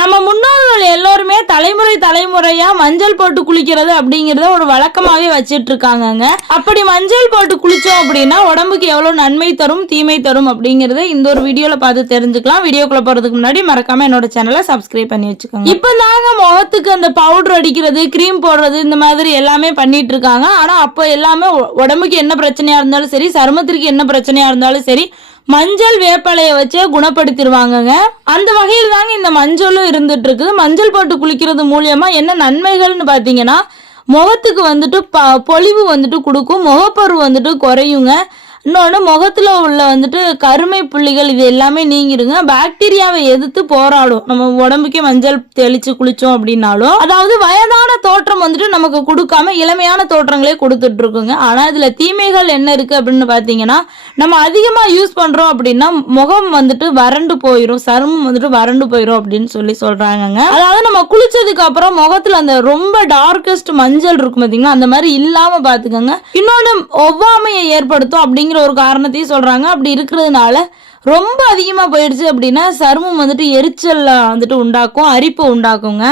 நம்ம முன்னோர்கள் எல்லோருமே தலைமுறை தலைமுறையா மஞ்சள் போட்டு குளிக்கிறது அப்படிங்கறத ஒரு வழக்கமாவே வச்சிட்டு இருக்காங்கங்க அப்படி மஞ்சள் போட்டு குளிச்சோம் அப்படின்னா உடம்புக்கு எவ்வளவு நன்மை தரும் தீமை தரும் அப்படிங்கறத இந்த ஒரு வீடியோல பார்த்து தெரிஞ்சுக்கலாம். வீடியோக்குள்ள போறதுக்கு முன்னாடி மறக்காம என்னோட சேனலை சப்ஸ்கிரைப் பண்ணி வச்சுக்கோங்க. இப்போ தாங்க முகத்துக்கு அந்த பவுடர் அடிக்கிறது க்ரீம் போடுறது இந்த மாதிரி எல்லாமே பண்ணிட்டு இருக்காங்க ஆனா அப்போ எல்லாமே உடம்புக்கு என்ன பிரச்சனையா இருந்தாலும் சரி சருமத்திற்கு என்ன பிரச்சனையா இருந்தாலும் சரி மஞ்சள் வேப்பலையை வச்சே குணப்படுத்திடுவாங்கங்க அந்த வகையில் தாங்க இந்த மஞ்சளும் இருந்துட்டு இருக்குது மஞ்சள் போட்டு குளிக்கிறது மூலியமா என்ன நன்மைகள்னு பார்த்தீங்கன்னா முகத்துக்கு வந்துட்டு ப பொலிவு வந்துட்டு கொடுக்கும். முகப்பரு வந்துட்டு குறையுங்க. இன்னொன்று முகத்தில் உள்ள வந்துட்டு கருமை புள்ளிகள் இது எல்லாமே நீங்கிருங்க பாக்டீரியாவை எதிர்த்து போராடும். நம்ம உடம்புக்கே மஞ்சள் தெளித்து குளித்தோம் அப்படின்னாலும். அதாவது வயதான எல்லாம் வந்துட்டு நமக்கு கொடுக்காம இளமையான தோற்றங்களே கொடுத்துட்டு இருக்குங்க ஆனால் இதில் தீமைகள் என்ன இருக்குது அப்படின்னு பார்த்தீங்கன்னா நம்ம அதிகமாக யூஸ் பண்ணுறோம் அப்படின்னா முகம் வந்துட்டு வறண்டு போயிடும் சருமம் வந்துட்டு வறண்டு போயிடும் அப்படின்னு சொல்லி சொல்கிறாங்கங்க அதாவது நம்ம குளிச்சதுக்கு அப்புறம் முகத்தில் அந்த ரொம்ப டார்க்கஸ்ட் மஞ்சள் இருக்கும் பார்த்தீங்களா அந்த மாதிரி இல்லாமல் பார்த்துக்கோங்க இன்னொன்று ஒவ்வாமையை ஏற்படுத்தும் அப்படிங்கிற ஒரு காரணத்தையும் சொல்கிறாங்க அப்படி இருக்கிறதுனால ரொம்ப அதிகமாக போயிடுச்சு அப்படின்னா சருமம் வந்துட்டு எரிச்சலில் வந்துட்டு உண்டாக்கும் அரிப்பு உண்டாக்குங்க.